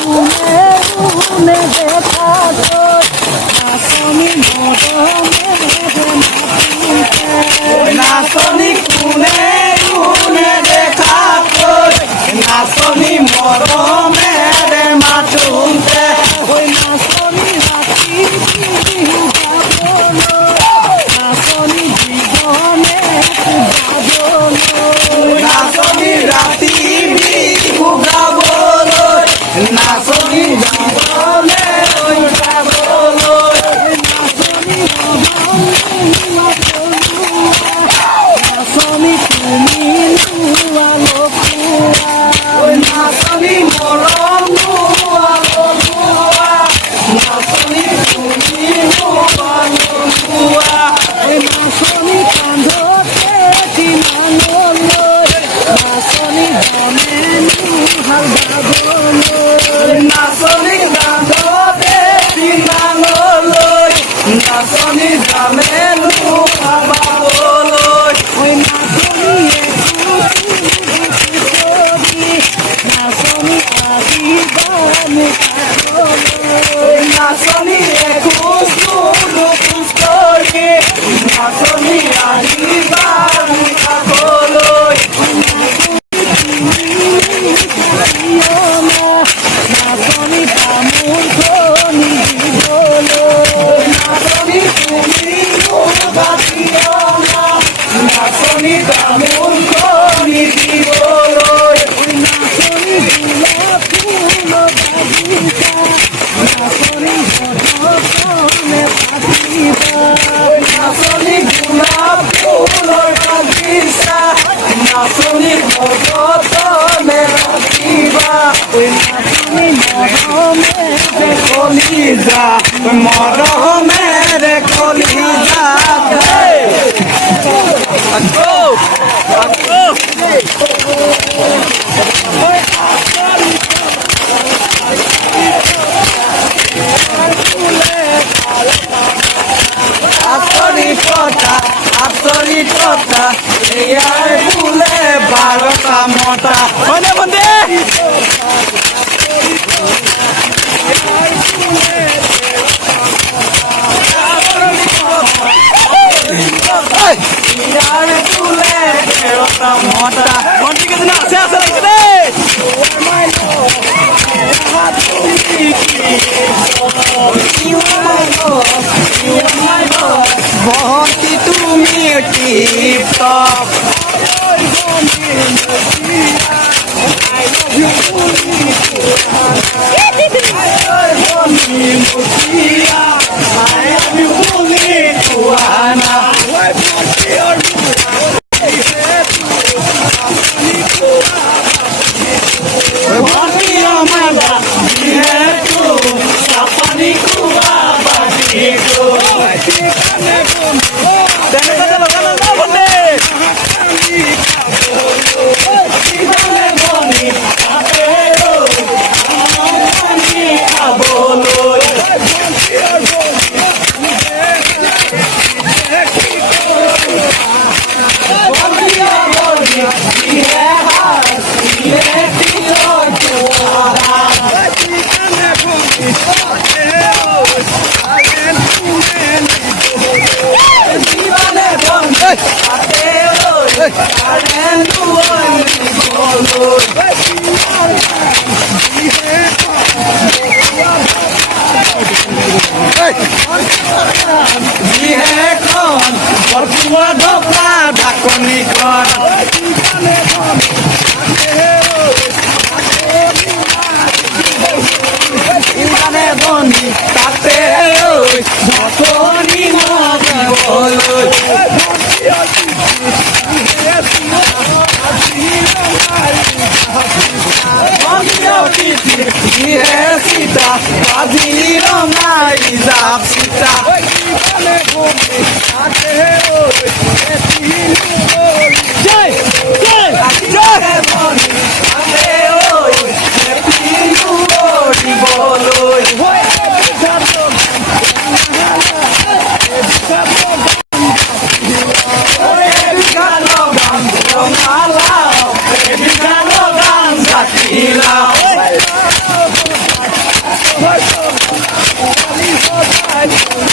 কুনে কুনে দেখা তোর নাচনি মরমে নাচনি কুনে কুনে দেখা তোর নাচনি মরমের মাটুতে ওই নাচনি রাতি নাচনি জীবনে নাচনি রাতি গাবলই নাচনি জীবনে গাবলই নাচনি তুমি নুয়ালো নাচনি মরম নাচনি তুমি নাচনি কান্ধতে দিনানলৈ নাচনি জনে নুহাল গাবলৈ নাচনি গান্ধতে দিনানলৈ নাচনি জানে খাবাবলৈ ওই নাচনি নাচনি আদিবানি নাচনি একুশ কৰি নাচনি আহিবাৰ খাবলৈ নাচনি তামোল খনি দিবলৈ নাচনি তুমি বাচিয়না নাচনি তামোল কৰি দিবলৈ নাচনি গোলাপ ফুল বাগিচা নাচনি যতনে পাতিবা নাচনি গোলাপ ফুলৰ বাগিচা নাচনি ভগতনে ৰাখিবা নাচনি মৰমে কলিজা মৰমেৰে কলিজা আচৰিততা ইয়াৰ ফুলে 12টা মতা হয়নে বন্ধে ইয়াৰ ফুলে 13টা মতা বন্ধি কেইজনী আছে আছে লাগিছে দেই বহন্তি তুমি টিপ-টপ ঢাকনি কর ইমানে বনি তাতে ঢাকনি মগলৈ সীতা বাজির নাই যাব সীতা জয় জয় জয় বাজুক